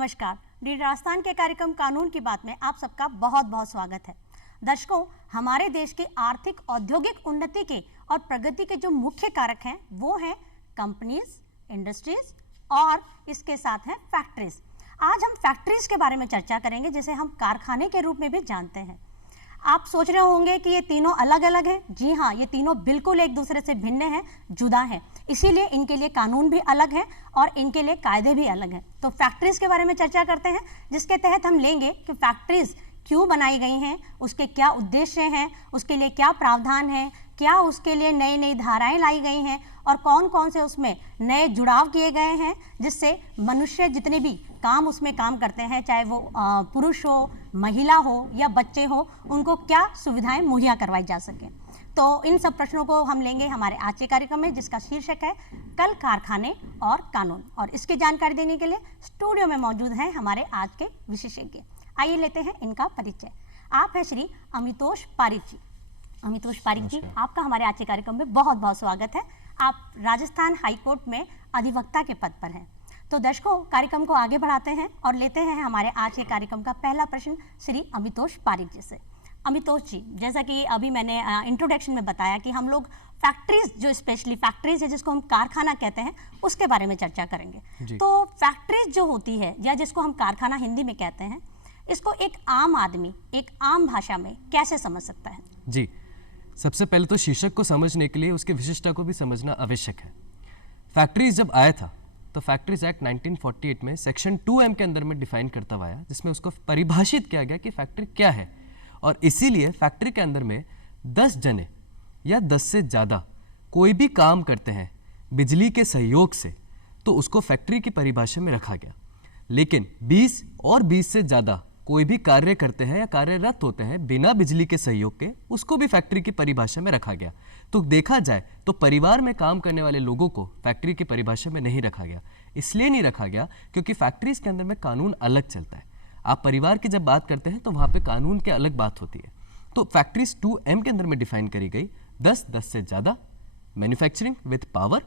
नमस्कार। डी राजस्थान के कार्यक्रम कानून की बात में आप सबका बहुत बहुत स्वागत है। दर्शकों, हमारे देश की आर्थिक औद्योगिक उन्नति के और प्रगति के जो मुख्य कारक हैं वो हैं कंपनीज, इंडस्ट्रीज और इसके साथ हैं फैक्ट्रीज। आज हम फैक्ट्रीज के बारे में चर्चा करेंगे, जिसे हम कारखाने के रूप में भी जानते हैं। आप सोच रहे होंगे कि ये तीनों अलग अलग हैं। जी हाँ, ये तीनों बिल्कुल एक दूसरे से भिन्न हैं, जुदा हैं। इसीलिए इनके लिए कानून भी अलग है और इनके लिए कायदे भी अलग हैं। तो फैक्ट्रीज के बारे में चर्चा करते हैं, जिसके तहत हम लेंगे कि फैक्ट्रीज क्यों बनाई गई हैं, उसके क्या उद्देश्य हैं, उसके लिए क्या प्रावधान है, क्या उसके लिए नई नई धाराएं लाई गई हैं और कौन कौन से उसमें नए जुड़ाव किए गए हैं, जिससे मनुष्य जितने भी काम उसमें काम करते हैं, चाहे वो पुरुष हो, महिला हो या बच्चे हो, उनको क्या सुविधाएं मुहैया करवाई जा सकें। तो इन सब प्रश्नों को हम लेंगे हमारे आज के कार्यक्रम में, जिसका शीर्षक है कल कारखाने और कानून। और इसकी जानकारी देने के लिए स्टूडियो में मौजूद हैं हमारे आज के विशेषज्ञ। आइए लेते हैं इनका परिचय। आप हैं श्री अमितोष पारिक जी। अमितोष पारिक जी, आपका हमारे आज के कार्यक्रम में बहुत बहुत स्वागत है। आप राजस्थान हाईकोर्ट में अधिवक्ता के पद पर हैं। तो दर्शकों, कार्यक्रम को आगे बढ़ाते हैं और लेते हैं हमारे आज के कार्यक्रम का पहला प्रश्न श्री अमितोष पारिक जी से। अमितोष जी, जैसा कि अभी मैंने इंट्रोडक्शन में बताया कि हम लोग फैक्ट्रीज, जो स्पेशली फैक्ट्रीज है जिसको हम कारखाना कहते हैं, उसके बारे में चर्चा करेंगे। तो फैक्ट्रीज जो होती है या जिसको हम कारखाना हिंदी में कहते हैं, इसको एक आम आदमी एक आम भाषा में कैसे समझ सकता है? जी, सबसे पहले तो शीर्षक को समझने के लिए उसकी विशिष्टता को भी समझना आवश्यक है। फैक्ट्रीज जब आया था तो फैक्ट्रीज एक्ट 1948 में सेक्शन 2M के अंदर में डिफाइन करता हुआ आया, जिसमें उसको परिभाषित किया गया कि फैक्ट्री क्या है। और इसीलिए फैक्ट्री के अंदर में 10 जने या 10 से ज़्यादा कोई भी काम करते हैं बिजली के सहयोग से, तो उसको फैक्ट्री की परिभाषा में रखा गया। लेकिन 20 और 20 से ज़्यादा कोई भी कार्य करते हैं या कार्यरत होते हैं बिना बिजली के सहयोग के, उसको भी फैक्ट्री की परिभाषा में रखा गया। तो देखा जाए तो परिवार में काम करने वाले लोगों को फैक्ट्री की परिभाषा में नहीं रखा गया। इसलिए नहीं रखा गया क्योंकि फैक्ट्रीज के अंदर में कानून अलग चलता है। आप परिवार की जब बात करते हैं तो वहाँ पे कानून की अलग बात होती है। तो फैक्ट्रीज 2M के अंदर में डिफाइन करी गई 10 से ज़्यादा, मैन्युफैक्चरिंग विद पावर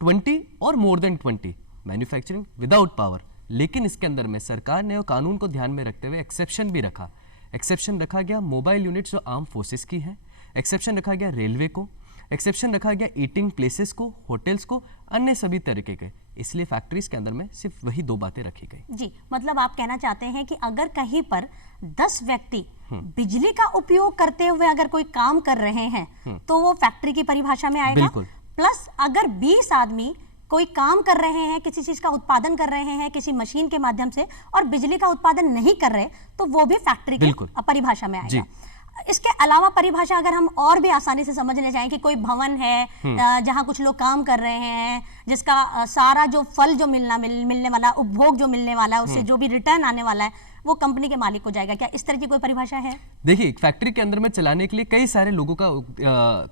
20 और more than 20 manufacturing without power. लेकिन इसके अंदर में सरकार ने कानून को ध्यान में रखते हुए एक्सेप्शन भी रखा। एक्सेप्शन रखा गया मोबाइल यूनिट्स जो आर्म फोर्सेस की है, एक्सेप्शन रखा गया रेलवे को, एक्सेप्शन रखा गया ईटिंग प्लेसेस को, होटल्स को, अन्य सभी तरीके के। इसलिए फैक्ट्रीज के अंदर में सिर्फ वही 2 बातें रखी गई। जी, मतलब आप कहना चाहते हैं कि अगर कहीं पर 10 व्यक्ति बिजली का उपयोग करते हुए अगर कोई काम कर रहे हैं तो वो फैक्ट्री की परिभाषा में आएगा। बिल्कुल। प्लस अगर 20 आदमी कोई काम कर रहे हैं, किसी चीज का उत्पादन कर रहे हैं किसी मशीन के माध्यम से, और बिजली का उत्पादन नहीं कर रहे, तो वो भी फैक्ट्री की परिभाषा में आएगा। इसके अलावा परिभाषा अगर हम और भी आसानी से समझने जाएं कि कोई भवन है जहां कुछ लोग काम कर रहे हैं, जिसका सारा जो फल जो मिलने वाला, उपभोग जो मिलने वाला है, उससे जो भी रिटर्न आने वाला है वो कंपनी के मालिक को जाएगा। क्या इस तरह की कोई परिभाषा है? देखिए, फैक्ट्री के अंदर में चलाने के लिए कई सारे लोगों का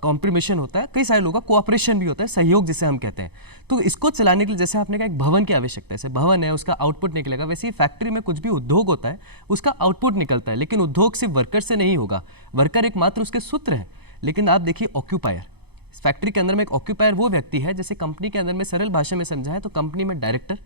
कॉम्प्रीमेशन होता है, कई सारे लोगों का कोऑपरेशन भी होता है, सहयोग जिसे हम कहते हैं। तो इसको चलाने के लिए जैसे आपने कहा एक भवन की आवश्यकता है, जैसे भवन है उसका आउटपुट निकलेगा, वैसे ही फैक्ट्री में कुछ भी उद्योग होता है उसका आउटपुट निकलता है। लेकिन उद्योग सिर्फ वर्कर से नहीं होगा, वर्कर एक मात्र उसके सूत्र है। लेकिन आप देखिए ऑक्यूपायर, फैक्ट्री के अंदर में एक ऑक्यूपायर वो व्यक्ति है, जैसे कंपनी के अंदर में सरल भाषा में समझा है तो कंपनी में डायरेक्टर,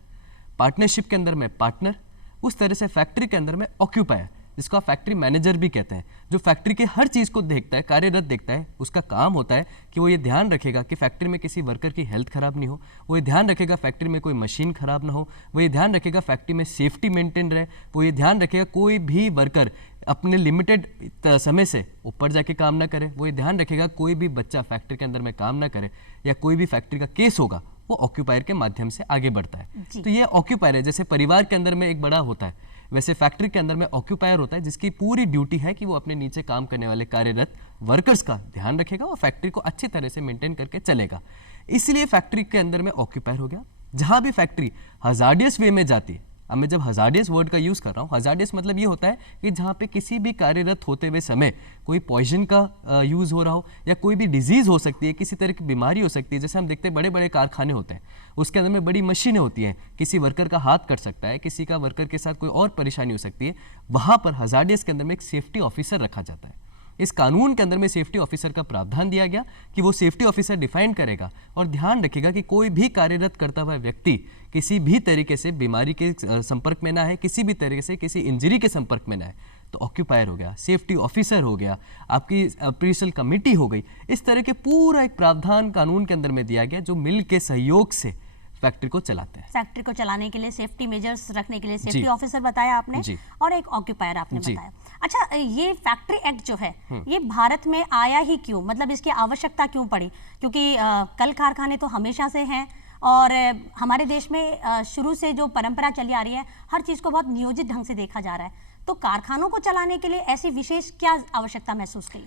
पार्टनरशिप के अंदर में पार्टनर, उस तरह से फैक्ट्री के अंदर में ऑक्यूपायर, जिसको आप फैक्ट्री मैनेजर भी कहते हैं, जो फैक्ट्री के हर चीज़ को देखता है, कार्यरत देखता है। उसका काम होता है कि वो ये ध्यान रखेगा कि फैक्ट्री में किसी वर्कर की हेल्थ खराब नहीं हो, वो ये ध्यान रखेगा फैक्ट्री में कोई मशीन खराब ना हो, वो ये ध्यान रखेगा फैक्ट्री में सेफ्टी मेंटेन रहे, वो ये ध्यान रखेगा कोई भी वर्कर अपने लिमिटेड समय से ऊपर जाके काम ना करे, वो ये ध्यान रखेगा कोई भी बच्चा फैक्ट्री के अंदर में काम ना करे, या कोई भी फैक्ट्री का केस होगा वो ऑक्यूपायर के माध्यम से आगे बढ़ता है। तो ये ऑक्यूपायर है। जैसे परिवार के अंदर में एक बड़ा होता है, वैसे फैक्ट्री के अंदर में ऑक्यूपायर होता है, जिसकी पूरी ड्यूटी है कि वो अपने नीचे काम करने वाले कार्यरत वर्कर्स का ध्यान रखेगा और फैक्ट्री को अच्छी तरह से मेंटेन करके चलेगा। इसलिए फैक्ट्री के अंदर में ऑक्यूपायर हो गया। जहां भी फैक्ट्री हजार्डियस वे में जाती है, अब मैं जब हजार्डियस वर्ड का यूज़ कर रहा हूँ, हजार्डियस मतलब ये होता है कि जहाँ पे किसी भी कार्यरत होते हुए समय कोई पॉइजन का यूज़ हो रहा हो, या कोई भी डिजीज़ हो सकती है, किसी तरह की बीमारी हो सकती है। जैसे हम देखते हैं बड़े बड़े कारखाने होते हैं, उसके अंदर में बड़ी मशीनें होती हैं, किसी वर्कर का हाथ कट सकता है, किसी का वर्कर के साथ कोई और परेशानी हो सकती है। वहाँ पर हजार्डियस के अंदर में एक सेफ्टी ऑफिसर रखा जाता है। इस कानून के अंदर में सेफ्टी ऑफिसर का प्रावधान दिया गया कि वो सेफ्टी ऑफिसर डिफाइन करेगा और ध्यान रखेगा कि कोई भी कार्यरत करता हुआ व्यक्ति किसी भी तरीके से बीमारी के संपर्क में ना है, किसी भी तरीके से किसी इंजरी के संपर्क में ना है। तो ऑक्यूपायर हो गया, सेफ्टी ऑफिसर हो गया, आपकी अप्रीशियल कमेटी हो गई, इस तरह के पूरा एक प्रावधान कानून के अंदर में दिया गया जो मिल के सहयोग से फैक्ट्री को चलाते हैं। फैक्ट्री को चलाने के लिए सेफ्टी मेजर्स रखने के लिए सेफ्टी ऑफिसर बताया आपने और एक ऑक्यूपायर आपने बताया। अच्छा, ये फैक्ट्री एक्ट जो है ये भारत में आया ही क्यों, मतलब इसकी आवश्यकता क्यों पड़ी? क्योंकि कल कारखाने तो हमेशा से हैं और हमारे देश में शुरू से जो परंपरा चली आ रही है, हर चीज को बहुत नियोजित ढंग से देखा जा रहा है, तो कारखानों को चलाने के लिए ऐसी विशेष क्या आवश्यकता महसूस की?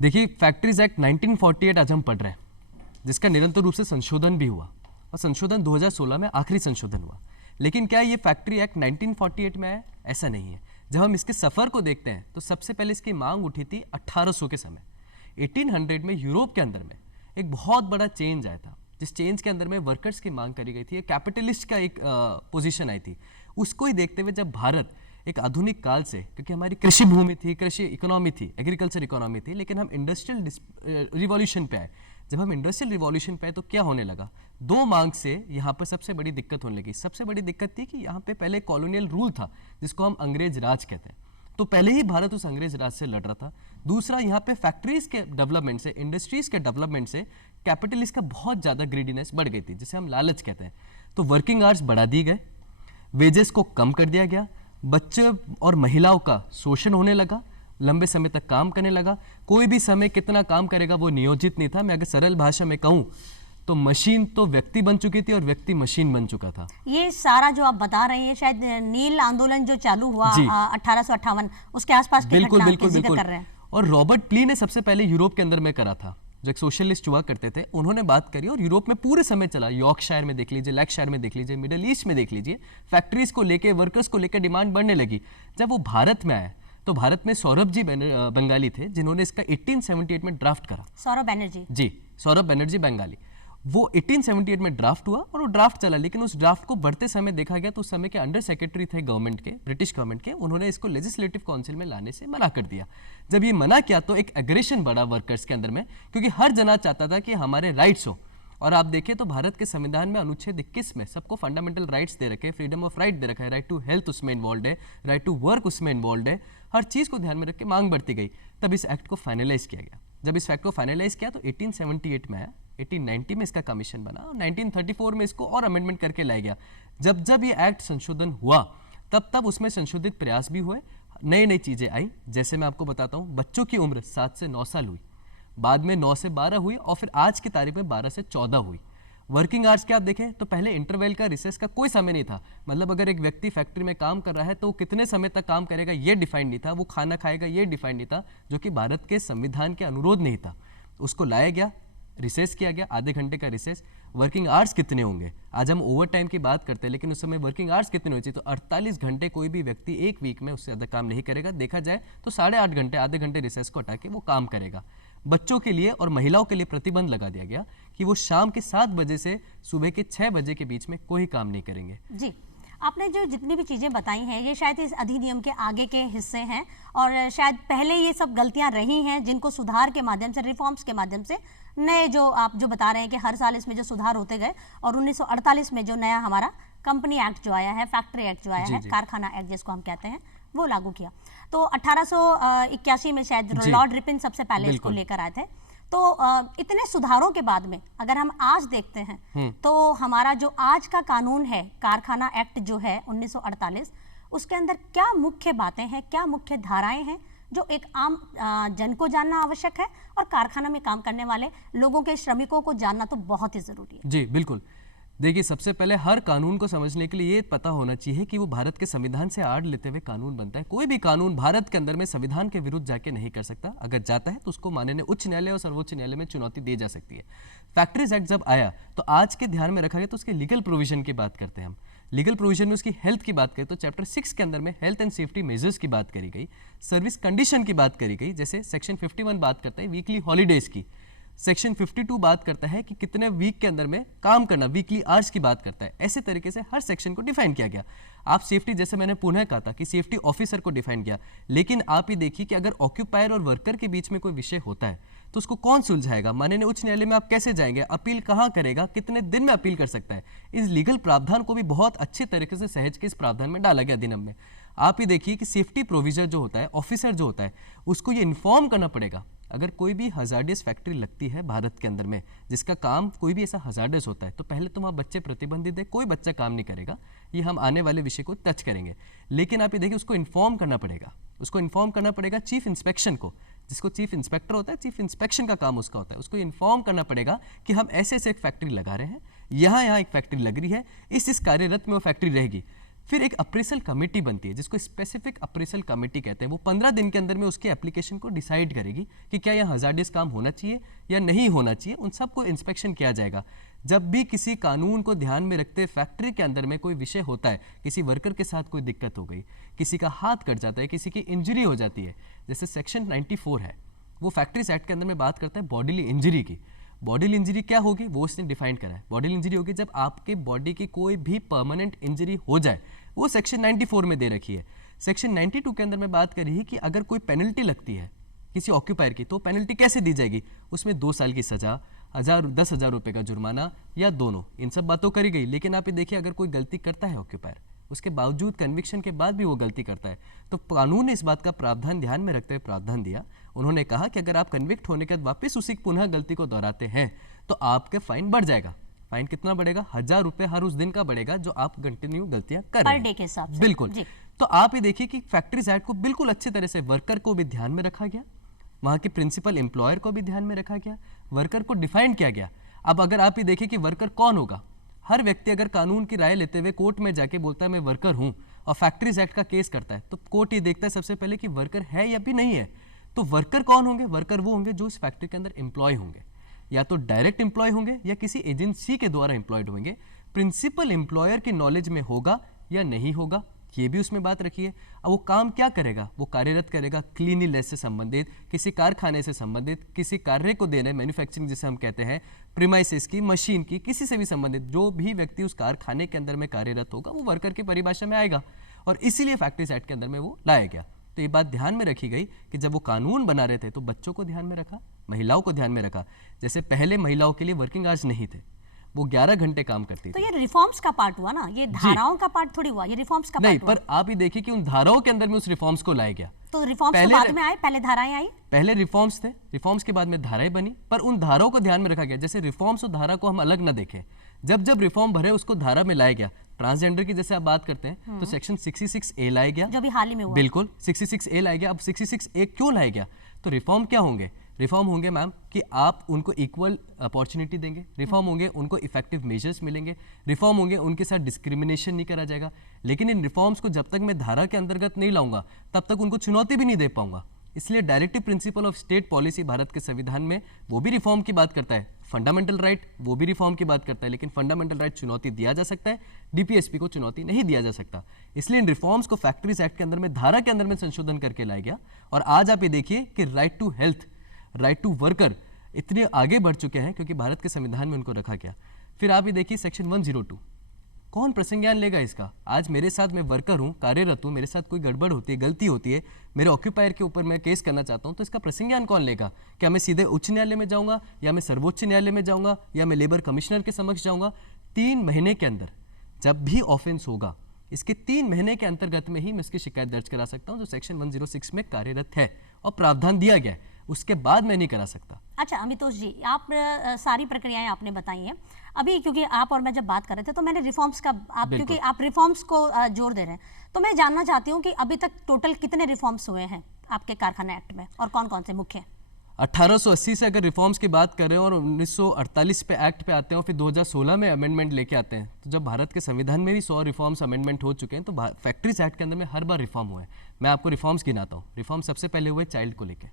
देखिए, फैक्ट्रीज एक्ट 1948 आज हम पढ़ रहे हैं, जिसका निरंतर रूप से संशोधन भी हुआ और संशोधन 2016 में आखिरी संशोधन हुआ। लेकिन क्या ये फैक्ट्री एक्ट 1948 में है? ऐसा नहीं है। जब हम इसके सफ़र को देखते हैं तो सबसे पहले इसकी मांग उठी थी 1800 के समय। 1800 में यूरोप के अंदर में एक बहुत बड़ा चेंज आया था, जिस चेंज के अंदर में वर्कर्स की मांग करी गई थी, कैपिटलिस्ट का एक पोजीशन आई थी। उसको ही देखते हुए जब भारत एक आधुनिक काल से, क्योंकि हमारी कृषि भूमि थी, कृषि इकोनॉमी थी, एग्रीकल्चर इकोनॉमी थी, लेकिन हम इंडस्ट्रियल रिवॉल्यूशन पे आए। जब हम इंडस्ट्रियल रिवॉल्यूशन पे आए तो क्या होने लगा? दो मांग से यहाँ पर सबसे बड़ी दिक्कत होने लगी। सबसे बड़ी दिक्कत थी कि यहाँ पे पहले कॉलोनियल रूल था, जिसको हम अंग्रेज राज कहते हैं, तो पहले ही भारत उस अंग्रेज राज से लड़ रहा था। दूसरा, यहाँ पे फैक्ट्रीज के डेवलपमेंट से, इंडस्ट्रीज के डेवलपमेंट से कैपिटलिस्ट का बहुत ज़्यादा ग्रीडीनेस बढ़ गई थी, जिसे हम लालच कहते हैं। तो वर्किंग आवर्स बढ़ा दिए गए, वेजेस को कम कर दिया गया, बच्चे और महिलाओं का शोषण होने लगा, लंबे समय तक काम करने लगा। कोई भी समय कितना काम करेगा वो नियोजित नहीं था। मैं अगर सरल भाषा में कहूँ तो मशीन तो व्यक्ति बन चुकी थी और व्यक्ति मशीन बन चुका था। ये सारा जो आप बता रहे हैं, शायद नील आंदोलन जो चालू हुआ 1858 उसके आसपास की बिल्कुल घटना बिल्कुल की जिक्र बिल्कुल कर रहे हैं। और रॉबर्ट प्ली ने सबसे पहले यूरोप के अंदर में करा था, जो एक सोशलिस्ट हुआ करते थे, उन्होंने बात करी और यूरोप में पूरे समय चला। यॉर्कशायर में देख लीजिए, लैंकाशायर में देख लीजिए, मिडिल ईस्ट में देख लीजिए, फैक्ट्रीज को लेके, वर्कर्स को लेकर डिमांड बढ़ने लगी। जब वो भारत में आया तो भारत में सौरभ जी बंगाली थे, जिन्होंने इसका 1878 में ड्राफ्ट करा। सौरभ बनर्जी जी, सौरभ बनर्जी बंगाली। वो 1878 में ड्राफ्ट हुआ और वो ड्राफ्ट चला, लेकिन उस ड्राफ्ट को बढ़ते समय देखा गया तो उस समय के अंडर सेक्रेटरी थे गवर्नमेंट के, ब्रिटिश गवर्नमेंट के, उन्होंने इसको लेजिस्लेटिव काउंसिल में लाने से मना कर दिया। जब ये मना किया तो एक एग्रेशन बढ़ा वर्कर्स के अंदर में, क्योंकि हर जना चाहता था कि हमारे राइट्स हो। और आप देखें तो भारत के संविधान में अनुच्छेद 21 में सबको फंडामेंटल राइट्स दे रखे हैं, फ्रीडम ऑफ राइट दे रखा है, राइट टू हेल्थ उसमें इन्वॉल्व है, राइट टू वर्क उसमें इन्वॉल्व है। हर चीज़ को ध्यान में रख के मांग बढ़ती गई, तब इस एक्ट को फाइनलाइज किया गया। जब इस एक्ट को फाइनलाइज किया तो 1878 में आया, 1890 में इसका कमीशन बना और 1934 में इसको और अमेंडमेंट करके लाया गया। जब जब ये एक्ट संशोधन हुआ तब तब उसमें संशोधित प्रयास भी हुए, नई नई चीज़ें आई। जैसे मैं आपको बताता हूँ, बच्चों की उम्र 7 से 9 साल हुई, बाद में 9 से 12 हुई और फिर आज की तारीख में 12 से 14 हुई। वर्किंग आवर्स के आप देखें तो पहले इंटरवल का, रिसेस का कोई समय नहीं था। मतलब अगर एक व्यक्ति फैक्ट्री में काम कर रहा है तो वो कितने समय तक काम करेगा ये डिफाइंड नहीं था, वो खाना खाएगा ये डिफाइंड नहीं था, जो कि भारत के संविधान के अनुरोध नहीं था। उसको लाया गया, रिसेस किया गया, आधे घंटे का रिसेस। वर्किंग आवर्स कितने होंगे? आज हम ओवर टाइम की बात करते हैं, लेकिन उस समय वर्किंग आवर्स कितने होनी चाहिए? तो 48 घंटे कोई भी व्यक्ति एक वीक में उससे ज़्यादा काम नहीं करेगा। देखा जाए तो 8.5 घंटे, आधे घंटे रिसेस को हटा के वो काम करेगा। बच्चों के लिए और महिलाओं के लिए प्रतिबंध लगा दिया गया कि वो शाम के 7 बजे से सुबह के 6 बजे के बीच में कोई काम नहीं करेंगे। जी, आपने जो जितनी भी चीज़ें बताई हैं ये शायद इस अधिनियम के आगे के हिस्से हैं और शायद पहले ये सब गलतियां रही हैं जिनको सुधार के माध्यम से, रिफॉर्म्स के माध्यम से, नए जो आप जो बता रहे हैं कि हर साल इसमें जो सुधार होते गए और 1948 में जो नया हमारा कंपनी एक्ट जो आया है, फैक्ट्री एक्ट जो आया है, कारखाना एक्ट जिसको हम कहते हैं, वो लागू किया। तो 1881 में शायद लॉर्ड रिपन सबसे पहले इसको लेकर आए थे। तो इतने सुधारों के बाद में अगर हम आज देखते हैं तो हमारा जो आज का कानून है, कारखाना एक्ट जो है 1948, उसके अंदर क्या मुख्य बातें हैं, क्या मुख्य धाराएं हैं जो एक आम जन को जानना आवश्यक है और कारखाना में काम करने वाले लोगों के, श्रमिकों को जानना तो बहुत ही जरूरी है। जी बिल्कुल। देखिए, सबसे पहले हर कानून को समझने के लिए ये पता होना चाहिए कि वो भारत के संविधान से आड़ लेते हुए कानून बनता है। कोई भी कानून भारत के अंदर में संविधान के विरुद्ध जाके नहीं कर सकता। अगर जाता है तो उसको माननीय उच्च न्यायालय और सर्वोच्च न्यायालय में चुनौती दी जा सकती है। फैक्ट्रीज एक्ट जब आया तो आज के ध्यान में रखा गया तो उसके लीगल प्रोविजन की बात करते हैं हम। लीगल प्रोविजन में उसकी हेल्थ की बात करें तो चैप्टर 6 के अंदर में हेल्थ एंड सेफ्टी मेजर्स की बात करी गई, सर्विस कंडीशन की बात करी गई। जैसे सेक्शन 51 बात करता है वीकली हॉलीडेज की, सेक्शन 52 बात करता है कि कितने वीक के अंदर में काम करना, वीकली आवर्स की बात करता है। ऐसे तरीके से हर सेक्शन को डिफाइन किया गया। आप सेफ्टी, जैसे मैंने पुनः कहा था कि सेफ्टी ऑफिसर को डिफाइन किया, लेकिन आप ये देखिए कि अगर ऑक्यूपायर और वर्कर के बीच में कोई विषय होता है तो उसको कौन सुलझाएगा? माननीय उच्च न्यायालय में आप कैसे जाएंगे? अपील कहाँ करेगा? कितने दिन में अपील कर सकता है? इस लीगल प्रावधान को भी बहुत अच्छे तरीके से सहज के इस प्रावधान में डाला गया अधिनियम में। आप ये देखिए कि सेफ्टी प्रोविजन जो होता है, ऑफिसर जो होता है, उसको ये इन्फॉर्म करना पड़ेगा अगर कोई भी हजार्डियस फैक्ट्री लगती है भारत के अंदर में, जिसका काम कोई भी ऐसा हजार्डियस होता है, तो पहले तो वहाँ बच्चे प्रतिबंधित है, कोई बच्चा काम नहीं करेगा। ये हम आने वाले विषय को टच करेंगे। लेकिन आप ये देखिए उसको इन्फॉर्म करना पड़ेगा, उसको इन्फॉर्म करना पड़ेगा चीफ इंस्पेक्शन को, जिसको चीफ इंस्पेक्टर होता है, चीफ इंस्पेक्शन का काम उसका होता है। उसको इन्फॉर्म करना पड़ेगा कि हम ऐसे ऐसे एक फैक्ट्री लगा रहे हैं, यहाँ एक फैक्ट्री लग रही है, इस कार्यरत में वो फैक्ट्री रहेगी। फिर एक अप्रेसल कमेटी बनती है जिसको स्पेसिफिक अप्रेसल कमेटी कहते हैं। वो 15 दिन के अंदर में उसके एप्लीकेशन को डिसाइड करेगी कि क्या यह हजार्डियस काम होना चाहिए या नहीं होना चाहिए। उन सबको इंस्पेक्शन किया जाएगा। जब भी किसी कानून को ध्यान में रखते फैक्ट्री के अंदर में कोई विषय होता है, किसी वर्कर के साथ कोई दिक्कत हो गई, किसी का हाथ कट जाता है, किसी की इंजरी हो जाती है, जैसे सेक्शन 94 है, वो फैक्ट्रीज एक्ट के अंदर में बात करता है बॉडीली इंजरी की। बॉडीली इंजरी क्या होगी वो इसने डिफाइन करा है। बॉडीली इंजरी होगी जब आपके बॉडी की कोई भी परमानेंट इंजरी हो जाए, वो सेक्शन 94 में दे रखी है। सेक्शन 92 के अंदर में बात कर रही है कि अगर कोई पेनल्टी लगती है किसी ऑक्यूपायर की, तो पेनल्टी कैसे दी जाएगी? उसमें 2 साल की सजा, 10,000 रुपए का जुर्माना या दोनों, इन सब बातों करी गई। लेकिन आप ये देखिए अगर कोई गलती करता है ऑक्यूपायर, उसके बावजूद कन्विक्शन के बाद भी वो गलती करता है, तो कानून ने इस बात का प्रावधान ध्यान में रखते हुए प्रावधान दिया। उन्होंने कहा कि अगर आप कन्विक्ट होने के बाद वापस उसी पुनः गलती को दोहराते हैं तो आपके फाइन बढ़ जाएगा। फाइन कितना बढ़ेगा? 1,000 रुपए हर उस दिन का बढ़ेगा जो आप कंटिन्यू गलतियां कर रहे हैं, पर डे के हिसाब से। बिल्कुल। तो आप ये देखिए कि फैक्ट्रीज एक्ट को बिल्कुल अच्छी तरह से वर्कर को भी ध्यान में रखा गया, वहां के प्रिंसिपल एम्प्लॉयर को भी ध्यान में रखा गया, वर्कर को डिफाइन किया गया। अब अगर आप ये देखिए कि वर्कर कौन होगा, हर व्यक्ति अगर कानून की राय लेते हुए कोर्ट में जाके बोलता है मैं वर्कर हूं और फैक्ट्रीज एक्ट का केस करता है, तो कोर्ट ये देखता है सबसे पहले कि वर्कर है या भी नहीं है। तो वर्कर कौन होंगे? वर्कर वो होंगे जो इस फैक्ट्री के अंदर एम्प्लॉय होंगे, या तो डायरेक्ट एम्प्लॉय होंगे या किसी एजेंसी के द्वारा एम्प्लॉयड होंगे। प्रिंसिपल एम्प्लॉयर की नॉलेज में होगा या नहीं होगा, ये भी उसमें बात रखी है। अब वो काम क्या करेगा? वो कार्यरत करेगा क्लीनिनेस से संबंधित, किसी कारखाने से संबंधित, किसी कार्य को देने, मैन्युफैक्चरिंग जिसे हम कहते हैं, प्रीमाइसेस की, मशीन की, किसी से भी संबंधित जो भी व्यक्ति उस कारखाने के अंदर में कार्यरत होगा वो वर्कर की परिभाषा में आएगा। और इसीलिए फैक्ट्रीज एक्ट के अंदर में वो लाया गया। तो ये बात ध्यान में रखी गई कि जब वो कानून बना रहे थे तो बच्चों को ध्यान में रखा, महिलाओं को ध्यान में रखा। जैसे पहले महिलाओं के लिए वर्किंग आवर्स नहीं थे, वो 11 घंटे काम करती थी। तो ये रिफॉर्म्स का पार्ट हुआ ना, ये धाराओं का पार्ट थोड़ी हुआ, ये रिफॉर्म्स का नहीं, पार्ट हुआ। पर आप ये देखिए कि उन धाराओं के अंदर में उस रिफॉर्म्स को लाया गया। तो रिफॉर्म्स तो बाद में आए, पहले धाराएं आई। पहले रिफॉर्म्स थे, रिफॉर्म्स के बाद में धाराएं बनी, पर उन धाराओं को ध्यान में रखा गया। जैसे रिफॉर्म्स और धारा को हम अलग ना देखें, जब जब रिफॉर्म भरे उसको धारा में लाया गया। ट्रांसजेंडर की जैसे आप बात करते हैं तो सेक्शन 66A लाया गया, जो भी हाल ही में हुआ। बिल्कुल 66A लाया गया। अब 66A क्यों लाया गया? तो रिफॉर्म क्या होंगे? रिफॉर्म होंगे मैम कि आप उनको इक्वल अपॉर्चुनिटी देंगे, रिफॉर्म होंगे उनको इफेक्टिव मेजर्स मिलेंगे, रिफॉर्म होंगे उनके साथ डिस्क्रिमिनेशन नहीं करा जाएगा। लेकिन इन रिफॉर्म्स को जब तक मैं धारा के अंतर्गत नहीं लाऊंगा तब तक उनको चुनौती भी नहीं दे पाऊंगा। इसलिए directive principle of state policy Bharat के संविधान में वो भी रिफॉर्म की बात करता है, फंडामेंटल राइट वो भी रिफॉर्म की बात करता है, लेकिन फंडामेंटल राइट चुनौती दिया जा सकता है, डीपीएसपी को चुनौती नहीं दिया जा सकता। इसलिए इन रिफॉर्म्स को फैक्ट्रीज एक्ट के अंदर में धारा के अंदर में संशोधन करके लाया गया। और आज आप ये देखिए कि right to health, right to worker इतने आगे बढ़ चुके हैं क्योंकि भारत के संविधान में उनको रखा गया। फिर आप ये देखिए सेक्शन 102, कौन प्रसंज्ञान लेगा इसका? आज मेरे साथ मैं वर्कर हूँ, कार्यरत हूँ, मेरे साथ कोई गड़बड़ होती है, गलती होती है, मेरे ऑक्यूपायर के ऊपर मैं केस करना चाहता हूँ, तो इसका प्रसंज्ञान कौन लेगा? क्या मैं सीधे उच्च न्यायालय में जाऊँगा या मैं सर्वोच्च न्यायालय में जाऊँगा या मैं लेबर कमिश्नर के समक्ष जाऊँगा? 3 महीने के अंदर जब भी ऑफेंस होगा, इसके 3 महीने के अंतर्गत में ही मैं इसकी शिकायत दर्ज करा सकता हूँ जो सेक्शन 106 में कार्यरत है और प्रावधान दिया गया है। उसके बाद मैं नहीं करा सकता। अच्छा अमितोष जी, आप सारी प्रक्रियाएं आपने बताई हैं। अभी क्योंकि आप और मैं जब बात कर रहे थे तो मैंने रिफॉर्म्स का, आप क्योंकि आप रिफॉर्म्स को जोर दे रहे हैं, तो मैं जानना चाहती हूँ कि अभी तक टोटल कितने रिफॉर्म्स हुए हैं आपके कारखाना एक्ट में और कौन कौन से मुख्य? 1880 से अगर रिफॉर्म्स की बात करें और 1948 पे एक्ट पे आते हैं और फिर 2016 में अमेंडमेंट लेके आते हैं, तो जब भारत के संविधान में भी 100 रिफॉर्म्स अमेंडमेंट हो चुके हैं, तो फैक्ट्रीज एक्ट के अंदर में हर बार रिफॉर्म हुआ है। मैं आपको रिफॉर्म्स गिनाता हूँ। रिफॉर्म सबसे पहले हुए चाइल्ड को लेकर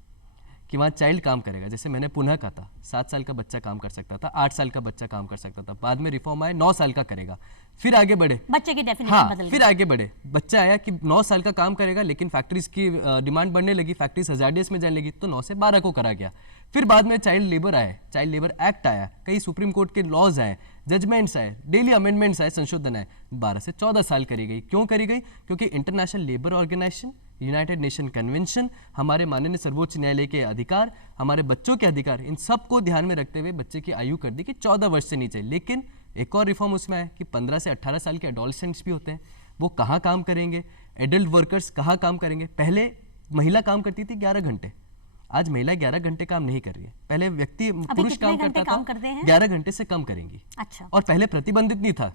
कि वहाँ चाइल्ड काम करेगा। जैसे मैंने पुनः कहा था 7 साल का बच्चा काम कर सकता था, 8 साल का बच्चा काम कर सकता था। बाद में रिफॉर्म आए 9 साल का करेगा, फिर आगे बढ़े बच्चे की डेफिनेशन हाँ, बदल फिर आगे बढ़े बच्चा आया कि 9 साल का काम करेगा, लेकिन फैक्ट्रीज की डिमांड बढ़ने लगी, फैक्ट्रीज हजार्डियस में जाने लगी तो 9 से 12 को करा गया। फिर बाद में चाइल्ड लेबर आए, चाइल्ड लेबर एक्ट आया, कई सुप्रीम कोर्ट के लॉज आए, जजमेंट्स आए, डेली अमेंडमेंट्स आए, संशोधन आए, 12 से 14 साल करी गई। क्यों करी गई? क्योंकि International Labour Organisation, United Nation Convention, हमारे माननीय सर्वोच्च न्यायालय के अधिकार, हमारे बच्चों के अधिकार, इन सबको ध्यान में रखते हुए बच्चे की आयु कर दी कि 14 वर्ष से नीचे। लेकिन एक और रिफॉर्म उसमें है कि 15 से 18 साल के एडोलसेंट्स भी होते हैं, वो कहाँ काम करेंगे, एडल्ट वर्कर्स कहाँ काम करेंगे। पहले महिला काम करती थी 11 घंटे, आज महिला 11 घंटे काम नहीं कर रही है। पहले व्यक्ति पुरुष काम करता था, 11 घंटे से कम करेंगी। अच्छा। और पहले प्रतिबंधित नहीं था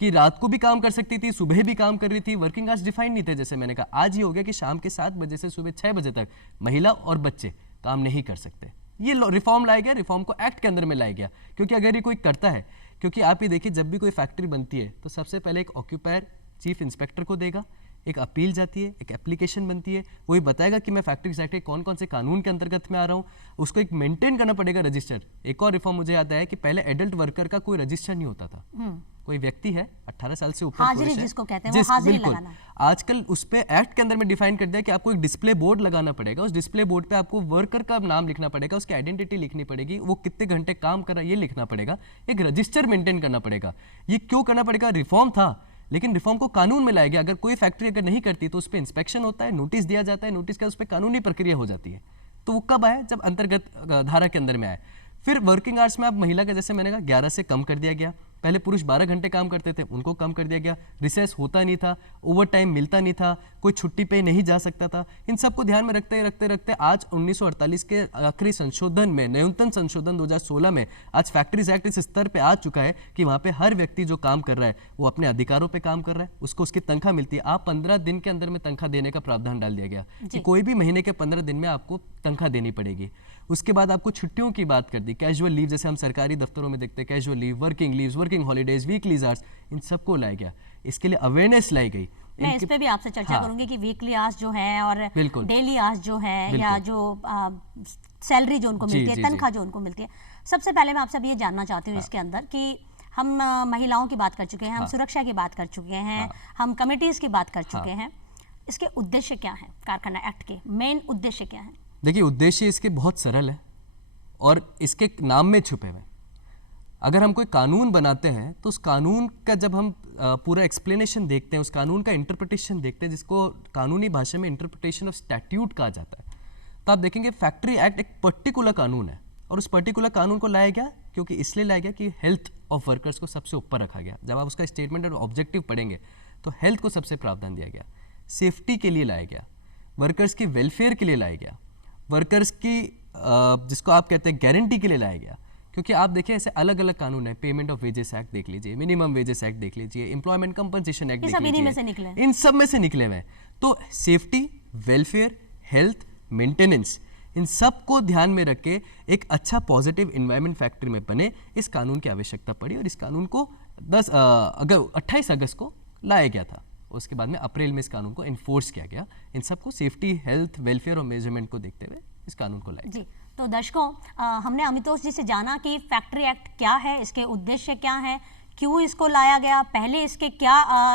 कि रात को भी काम कर सकती थी, सुबह भी काम कर रही थी, वर्किंग आवर्स डिफाइंड नहीं थे जैसे मैंने कहा। आज ये हो गया कि शाम के 7 बजे से सुबह 6 बजे तक महिला और बच्चे काम नहीं कर सकते। ये रिफॉर्म लाया गया, रिफॉर्म को एक्ट के अंदर में लाया गया, क्योंकि अगर ये कोई करता है, क्योंकि आप ये देखिए जब भी कोई फैक्ट्री बनती है तो सबसे पहले एक ऑक्यूपायर चीफ इंस्पेक्टर को देगा, एक अपील जाती है, एक एप्लीकेशन बनती है, वही बताएगा कि मैं फैक्ट्री एक्ट के कौन कौन से कानून के अंतर्गत में आ रहा हूँ, उसको एक मेंटेन करना पड़ेगा रजिस्टर। एक और रिफॉर्म मुझे याद है कि पहले एडल्ट वर्कर का कोई रजिस्टर नहीं होता था। कोई व्यक्ति है 18 साल से ऊपर, हाजिरी जिसको कहते हैं, वो हाजिरी लगाना। आजकल उस पे एक्ट के अंदर में डिफाइन कर दिया कि आपको एक डिस्प्ले बोर्ड लगाना पड़ेगा, उस डिस्प्ले बोर्ड पे आपको वर्कर का नाम लिखना पड़ेगा, उसकी आइडेंटिटी लिखनी पड़ेगी, वो कितने घंटे काम कर रहा है ये लिखना पड़ेगा, एक रजिस्टर मेंटेन करना पड़ेगा। ये क्यों करना पड़ेगा? रिफॉर्म था, लेकिन रिफॉर्म को कानून में लाया गया। अगर कोई फैक्ट्री अगर नहीं करती तो उस पर इंस्पेक्शन होता है, नोटिस दिया जाता है, नोटिस का उस पर कानूनी प्रक्रिया हो जाती है। तो वो कब आया? जब अंतर्गत धारा के अंदर में आया। फिर वर्किंग आवर्स में अब महिला का जैसे मैंने कहा 11 से कम कर दिया गया। पहले पुरुष 12 घंटे काम करते थे, उनको कम कर दिया गया। रिसेस होता नहीं था, ओवर टाइम मिलता नहीं था, कोई छुट्टी पे नहीं जा सकता था। इन सबको ध्यान में रखते आज 1948 के आखिरी संशोधन में, न्यूनतम संशोधन 2016 में आज फैक्ट्रीज एक्ट इस स्तर पे आ चुका है कि वहाँ पे हर व्यक्ति जो काम कर रहा है वो अपने अधिकारों पे काम कर रहा है, उसको उसकी तनख्वाह मिलती है। आप 15 दिन के अंदर में तनख्वाह देने का प्रावधान डाल दिया गया कि कोई भी महीने के 15 दिन में आपको तनख्वाह देनी पड़ेगी। उसके बाद आपको छुट्टियों की बात कर दी, कैजुअल लीव जैसे हम सरकारी दफ्तरों में देखते हैं, casual leave, working leaves, working holidays, weekly hours, इन सबको लाया गया। इसके लिए अवेयरनेस लाई गई। मैं इस पे भी आपसे चर्चा करूंगी कि वीकली आवर्स जो है और डेली आवर्स जो है या जो सैलरी जो उनको मिलती है, तनख्वाह जो उनको मिलती है। सबसे पहले मैं आपसे अब ये जानना चाहती हूँ इसके अंदर कि हम महिलाओं की बात कर चुके हैं, हम सुरक्षा की बात कर चुके हैं, हम कमिटीज की बात कर चुके हैं। इसके उद्देश्य क्या है? कारखाना एक्ट के मेन उद्देश्य क्या है? देखिए, उद्देश्य इसके बहुत सरल है और इसके नाम में छुपे हुए। अगर हम कोई कानून बनाते हैं तो उस कानून का जब हम पूरा एक्सप्लेनेशन देखते हैं, उस कानून का इंटरप्रिटेशन देखते हैं, जिसको कानूनी भाषा में इंटरप्रिटेशन ऑफ स्टैट्यूट कहा जाता है, तो आप देखेंगे फैक्ट्री एक्ट एक पर्टिकुलर कानून है। और उस पर्टिकुलर कानून को लाया गया क्योंकि इसलिए लाया गया कि हेल्थ ऑफ वर्कर्स को सबसे ऊपर रखा गया। जब आप उसका स्टेटमेंट और ऑब्जेक्टिव पढ़ेंगे तो हेल्थ को सबसे प्रावधान दिया गया, सेफ्टी के लिए लाया गया, वर्कर्स की वेलफेयर के लिए लाया गया, वर्कर्स की जिसको आप कहते हैं गारंटी के लिए लाया गया। क्योंकि आप देखिए ऐसे अलग अलग कानून है, पेमेंट ऑफ वेजेस एक्ट देख लीजिए, मिनिमम वेजेस एक्ट देख लीजिए, एम्प्लॉयमेंट कंपनसेशन एक्ट देख लीजिए, इन सब में से निकले हुए। तो सेफ्टी, वेलफेयर, हेल्थ, मेंटेनेंस, इन सब को ध्यान में रख के एक अच्छा पॉजिटिव एनवायरनमेंट फैक्ट्री में बने, इस कानून की आवश्यकता पड़ी और इस कानून को 28 अगस्त को लाया गया था। उसके बाद में अप्रैल में इस कानून को इन्फोर्स किया गया। इन सबको सेफ्टी, हेल्थ, वेलफेयर और मेजरमेंट को देखते हुए इस कानून को लाया। जी, तो दर्शकों, हमने अमितोष जी से जाना कि फैक्ट्री एक्ट क्या है, इसके उद्देश्य क्या है, क्यों इसको लाया गया, पहले इसके क्या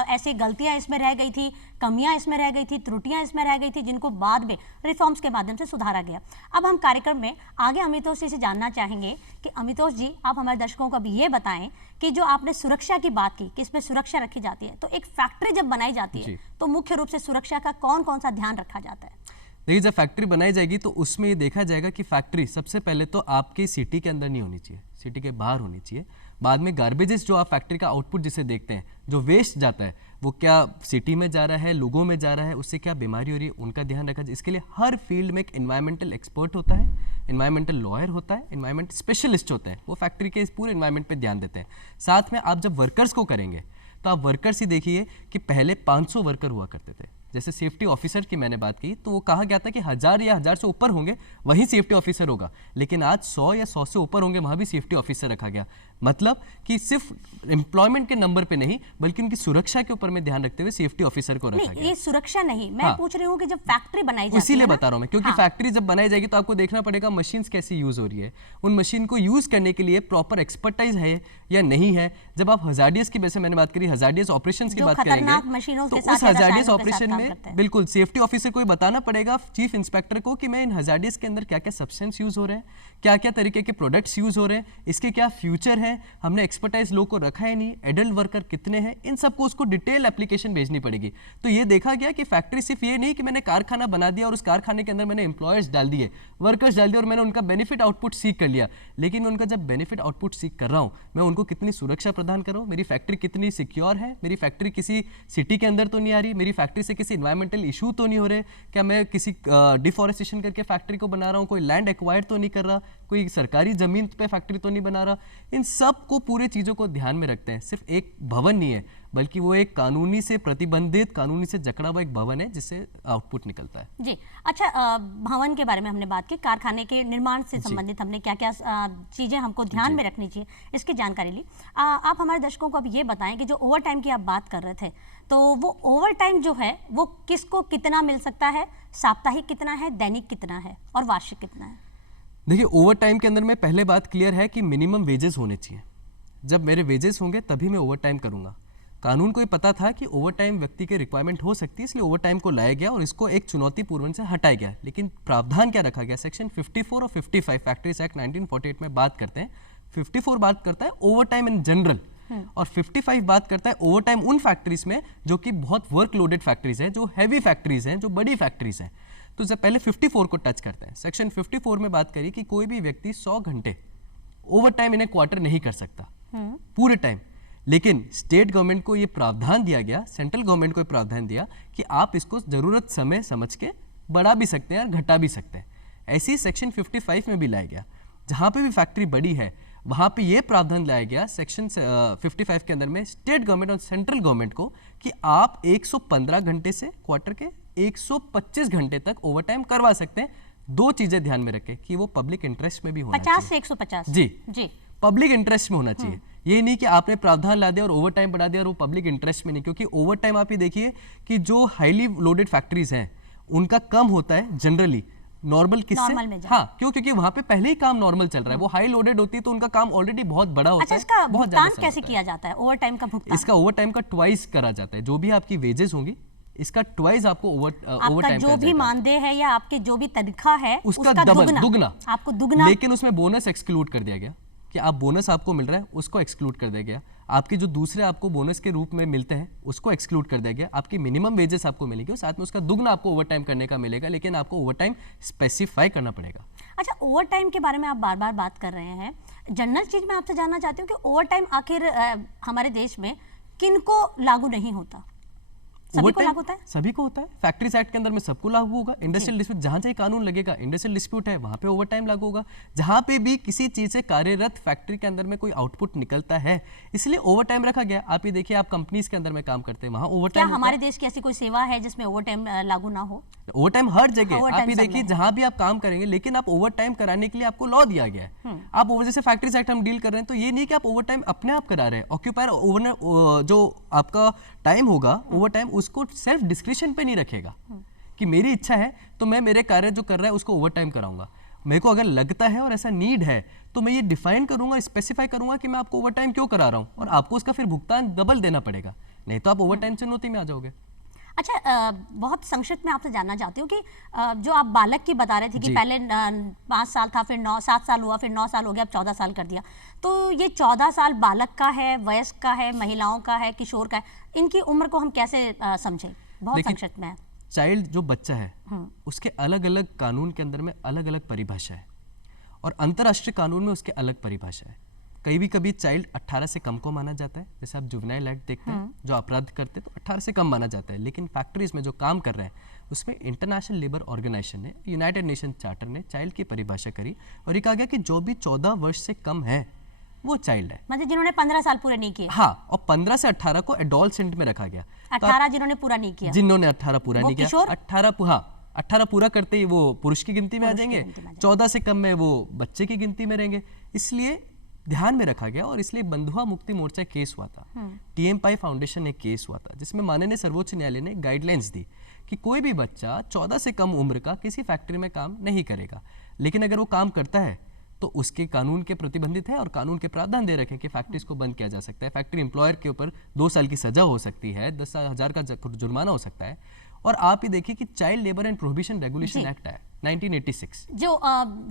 ऐसी गलतियां इसमें रह गई थी, कमियां इसमें रह गई थी, त्रुटियां इसमें रह गई थी, जिनको बाद में रिफॉर्म्स के माध्यम से सुधारा गया। अब हम कार्यक्रम में आगे अमितोष जी से जानना चाहेंगे कि अमितोष जी, आप हमारे दर्शकों को अभी ये बताएं कि जो आपने सुरक्षा की बात की कि इसमें सुरक्षा रखी जाती है, तो एक फैक्ट्री जब बनाई जाती है तो मुख्य रूप से सुरक्षा का कौन कौन सा ध्यान रखा जाता है? देखिए, जब फैक्ट्री बनाई जाएगी तो उसमें ये देखा जाएगा कि फैक्ट्री सबसे पहले तो आपकी सिटी के अंदर नहीं होनी चाहिए, सिटी के बाहर होनी चाहिए। बाद में गार्बेजेस जो आप फैक्ट्री का आउटपुट जिसे देखते हैं, जो वेस्ट जाता है, वो क्या सिटी में जा रहा है, लोगों में जा रहा है, उससे क्या बीमारी हो रही है, उनका ध्यान रखा जाए। इसके लिए हर फील्ड में एक एनवायरमेंटल एक्सपर्ट होता है, एनवायरमेंटल लॉयर होता है, एनवायरमेंट स्पेशलिस्ट होते हैं, वो फैक्ट्री के इस पूरे एनवायरमेंट पे ध्यान देते हैं। साथ में आप जब वर्कर्स को करेंगे तो आप वर्कर्स ही देखिए कि पहले 500 वर्कर हुआ करते थे। जैसे सेफ्टी ऑफिसर की मैंने बात की तो वो कहा गया था कि 1000 या 1000 से ऊपर होंगे वहीं सेफ्टी ऑफिसर होगा, लेकिन आज 100 या 100 से ऊपर होंगे, वहाँ भी सेफ्टी ऑफिसर रखा गया। मतलब कि सिर्फ एम्प्लॉयमेंट के नंबर पे नहीं बल्कि उनकी सुरक्षा के ऊपर में ध्यान रखते हुए सेफ्टी ऑफिसर को रखा नहीं, गया। ये सुरक्षा नहीं, मैं पूछ रही हूँ कि जब फैक्ट्री बनाई जाती है इसीलिए ना, बता रहा हूं मैं, क्योंकि फैक्ट्री जब बनाई जाएगी तो आपको देखना पड़ेगा मशीन्स कैसी यूज हो रही है, उन मशीन को यूज करने के लिए प्रॉपर एक्सपर्टाइज है या नहीं है। जब आप हजार्डियस की वजह से मैंने बात करी, हजार्डियस ऑपरेशंस की जो बात खतरनाक करेंगे मशीनों तो के साथ उस या हजार्डियस रसायनों के साथ ऑपरेशन काम में करते हैं। बिल्कुल सेफ्टी ऑफिसर को ये बताना पड़ेगा चीफ इंस्पेक्टर को कि मैं इन हजार्डियस के अंदर क्या क्या सब्सटेंस यूज हो रहे हैं, क्या क्या तरीके के प्रोडक्ट्स यूज हो रहे हैं, इसके क्या फ्यूचर है, हमने एक्सपर्टाइज लोग को रखा है नहीं, एडल्ट वर्कर कितने हैं, इन सबको उसको डिटेल एप्लीकेशन भेजनी पड़ेगी। तो ये देखा गया कि फैक्ट्री सिर्फ ये नहीं कि मैंने कारखाना बना दिया और उस कारखाने के अंदर मैंने एम्प्लॉयर्स डाल दिए, वर्कर्स डाल दिए और मैंने उनका बेनिफिट आउटपुट सीख कर लिया, लेकिन उनका जब बेनिफिट आउटपुट सीख कर रहा हूं मैं उनको कितनी सुरक्षा प्रदान कर रहा हूं, मेरी फैक्ट्री कितनी सिक्योर है, मेरी फैक्ट्री किसी सिटी के अंदर तो नहीं आ रही, मेरी फैक्ट्री से किसी इन्वायरमेंटल इशू तो नहीं हो रहे, क्या मैं किसी डिफॉरेस्टेशन करके फैक्ट्री को बना रहा हूं, कोई लैंड एक्वायर तो नहीं कर रहा, कोई सरकारी जमीन पे फैक्ट्री तो नहीं बना रहा। इन सब को पूरी चीजों को ध्यान में रखते हैं। सिर्फ एक भवन नहीं है बल्कि वो एक कानूनी से प्रतिबंधित, कानूनी से जकड़ा हुआ एक भवन है जिससे आउटपुट निकलता है। जी अच्छा, भवन के बारे में हमने बात की, कारखाने के निर्माण से संबंधित हमने क्या क्या चीजें हमको ध्यान में रखनी चाहिए इसकी जानकारी ली। आप हमारे दर्शकों को अब ये बताएं कि जो ओवर टाइम की आप बात कर रहे थे, तो वो ओवर टाइम जो है वो किसको कितना मिल सकता है, साप्ताहिक कितना है, दैनिक कितना है और वार्षिक कितना है? देखिए, ओवर टाइम के अंदर में पहले बात क्लियर है कि मिनिमम वेजेस होने चाहिए। जब मेरे वेजेस होंगे तभी मैं ओवर टाइम करूंगा। कानून को ये पता था कि ओवर टाइम व्यक्ति के रिक्वायरमेंट हो सकती है, इसलिए ओवर टाइम को लाया गया और इसको एक चुनौतीपूर्ण से हटाया गया। लेकिन प्रावधान क्या रखा गया, सेक्शन 54 और 55 फैक्ट्रीज एक्ट 1948 में बात करते हैं। 54 बात करता है ओवर टाइम इन जनरल और 55 बात करता है ओवर टाइम उन फैक्ट्रीज में जो कि बहुत वर्क लोडेड फैक्ट्रीज हैं, जो हैवी फैक्ट्रीज हैं, जो बड़ी फैक्ट्रीज हैं। तो जब पहले 54 को टच करते हैं, सेक्शन 54 में बात करी कि कोई भी व्यक्ति 100 घंटे over time in A quarter नहीं कर सकता पूरे टाइम। लेकिन स्टेट गवर्नमेंट को ये प्रावधान दिया गया, सेंट्रल गवर्नमेंट को ये प्रावधान दिया कि आप इसको जरूरत समय समझ के बढ़ा भी सकते हैं और घटा भी सकते हैं। ऐसे ही सेक्शन 55 में भी लाया गया, जहां पे भी फैक्ट्री बड़ी है वहां पे ये प्रावधान लाया गया सेक्शन 55 के अंदर में स्टेट गवर्नमेंट और सेंट्रल गवर्नमेंट को कि आप 115 घंटे से क्वार्टर के 125 घंटे तक ओवर टाइम करवा सकते हैं। दो चीजें ध्यान में रखें कि वो पब्लिक इंटरेस्ट में भी होना 50 से 150 जी पब्लिक इंटरेस्ट में होना चाहिए। ये नहीं कि आपने प्रावधान ला दिया और ओवर टाइम बढ़ा दिया और वो पब्लिक इंटरेस्ट में नहीं, क्योंकि ओवर टाइम आप ये देखिए कि जो हाईली लोडेड फैक्ट्रीज हैं उनका कम होता है जनरली नॉर्मल किससे, हाँ क्यों, क्योंकि वहां पे पहले ही काम नॉर्मल चल रहा है। वो हाई लोडेड होती है तो उनका काम ऑलरेडी बहुत बड़ा होता अच्छा, है। इसका बहुत भुगतान कैसे किया जाता है ओवर टाइम का भुगतान? इसका ओवर टाइम का ट्वाइस करा जाता है। जो भी आपकी वेजेस होंगी इसका ट्वाइस आपको ओवर टाइम जो भी मानदेय है या आपके जो भी तनख्वाह है उसका डबल दुगना आपको दुगना। लेकिन उसमें बोनस एक्सक्लूड कर दिया गया कि आप बोनस आपको मिल रहा है उसको एक्सक्लूड कर दिया गया। आपके जो दूसरे आपको बोनस के रूप में मिलते हैं उसको एक्सक्लूड कर दिया गया। आपकी मिनिमम वेजेस आपको मिलेगी और साथ में उसका दुगना आपको ओवर टाइम करने का मिलेगा, लेकिन आपको ओवर टाइम स्पेसिफाई करना पड़ेगा। अच्छा, ओवर टाइम के बारे में आप बार बार बात कर रहे हैं। जनरल चीज मैं आपसे जानना चाहती हूँ कि ओवर टाइम आखिर हमारे देश में किनको लागू नहीं होता? सभी को लागू होता है? सभी को होता है। फैक्ट्रीज एक्ट के अंदर में सबको लागू होगा। इंडस्ट्रियल डिस्प्यूट जहां जहां कानून लगेगा, इंडस्ट्रियल डिस्प्यूट है वहां पे ओवर टाइम लागू होगा। जहां पे भी किसी चीज से कार्यरत फैक्ट्री के अंदर में कोई आउटपुट निकलता है, इसलिए ओवर टाइम रखा गया। आप ये देखिए, आप कंपनीज के अंदर में काम करते हैं वहां ओवर टाइम। क्या हमारे देश की ऐसी कोई सेवा है जिसमें ओवर टाइम लागू ना हो? ओवर टाइम हर जगह आप ये देखिए, जहां भी आप काम करेंगे, लेकिन आप ओवर टाइम कराने के लिए आपको लॉ दिया गया है। आप ओवर, जैसे फैक्ट्रीज एक्ट हम डील कर रहे हैं, तो ये नहीं कि आप ओवर टाइम अपने आप करा रहे हैं। ऑक्यूपायर ओवर जो आपका टाइम होगा ओवर टाइम, उसको सेल्फ डिस्क्रिप्शन पे नहीं रखेगा कि मेरी इच्छा है तो मैं मेरे कार्य जो कर रहा है उसको ओवर टाइम कराऊंगा। मेरे को अगर लगता है और ऐसा नीड है तो मैं ये डिफाइन करूंगा, स्पेसिफाई करूंगा कि मैं आपको ओवर टाइम क्यों करा रहा हूं, और आपको उसका फिर भुगतान डबल देना पड़ेगा, नहीं तो आप ओवर टाइम चुनौती में आ जाओगे। अच्छा, बहुत संक्षिप्त में आपसे जानना चाहती हूँ कि जो आप बालक की बता रहे थे कि पहले 5 साल था, फिर 7 साल हुआ, फिर 9 साल हो गया, अब 14 साल कर दिया। तो ये 14 साल बालक का है, वयस्क का है, महिलाओं का है, किशोर का है, इनकी उम्र को हम कैसे समझें? बहुत संक्षिप्त में। चाइल्ड जो बच्चा है उसके अलग अलग कानून के अंदर में अलग अलग परिभाषा है और अंतर्राष्ट्रीय कानून में उसके अलग परिभाषा है। कभी चाइल्ड 18 से कम को माना जाता है, जैसे आप जुवेनाइल एक्ट देखते हैं, जो अपराध करते हैं तो 18 से कम माना जाता है। लेकिन फैक्ट्रीज में जो काम कर रहे हैं उसमें इंटरनेशनल लेबर ऑर्गेनाइजेशन ने, यूनाइटेड नेशन चार्टर ने चाइल्ड की परिभाषा करी और ये कहा गया कि जो भी 14 वर्ष से कम है वो चाइल्ड है। मतलब जिन्होंने 15 साल पूरे नहीं किए। हाँ, और 15 से 18 को एडोलसेंट में रखा गया। 18 जिन्होंने पूरा नहीं किया, जिन्होंने 18 पूरा नहीं किया, 18 पूरा करते ही वो पुरुष की गिनती में आ जाएंगे, 14 से कम में वो बच्चे की गिनती में रहेंगे। इसलिए ध्यान में रखा गया और इसलिए बंधुआ मुक्ति मोर्चा केस हुआ था। टीएमपाई फाउंडेशन एक केस हुआ था जिसमें माननीय सर्वोच्च न्यायालय ने गाइडलाइंस दी कि कोई भी बच्चा 14 से कम उम्र का किसी फैक्ट्री में काम नहीं करेगा, लेकिन अगर वो काम करता है तो उसके कानून के प्रतिबंधित है और कानून के प्रावधान दे रखे हैं कि फैक्ट्रीज को बंद किया जा सकता है। फैक्ट्री एम्प्लॉयर के ऊपर 2 साल की सजा हो सकती है, 10,000 का जुर्माना हो सकता है। और आप ही देखिए कि child labour and prohibition regulation act है 1986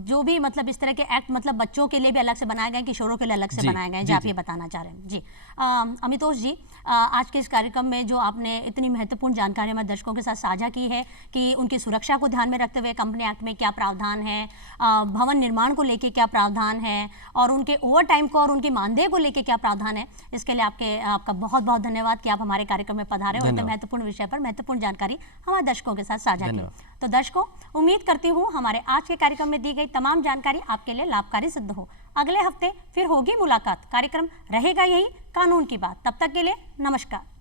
जो भी मतलब इस तरह के एक्ट मतलब बच्चों के लिए भी अलग से बनाए गए, किशोरों के लिए अलग से बनाए गए, जो आप ये बताना चाह रहे हैं। जी अमितोष जी, आज के इस कार्यक्रम में जो आपने इतनी महत्वपूर्ण जानकारी हमारे दर्शकों के साथ साझा की है कि उनकी सुरक्षा को ध्यान में रखते हुए कंपनी एक्ट में क्या प्रावधान है, भवन निर्माण को लेकर क्या प्रावधान है और उनके ओवर टाइम को और उनकी मानदेय को लेकर क्या प्रावधान है, इसके लिए आपका बहुत बहुत धन्यवाद कि आप हमारे कार्यक्रम में पधारे और इतने महत्वपूर्ण विषय पर महत्वपूर्ण जानकारी हमारे दर्शकों के साथ साझा की। तो दर्शकों, उम्मीद करती हूँ हमारे आज के कार्यक्रम में दी गई तमाम जानकारी आपके लिए लाभकारी सिद्ध हो। अगले हफ्ते फिर होगी मुलाकात, कार्यक्रम रहेगा यही कानून की बात। तब तक के लिए नमस्कार।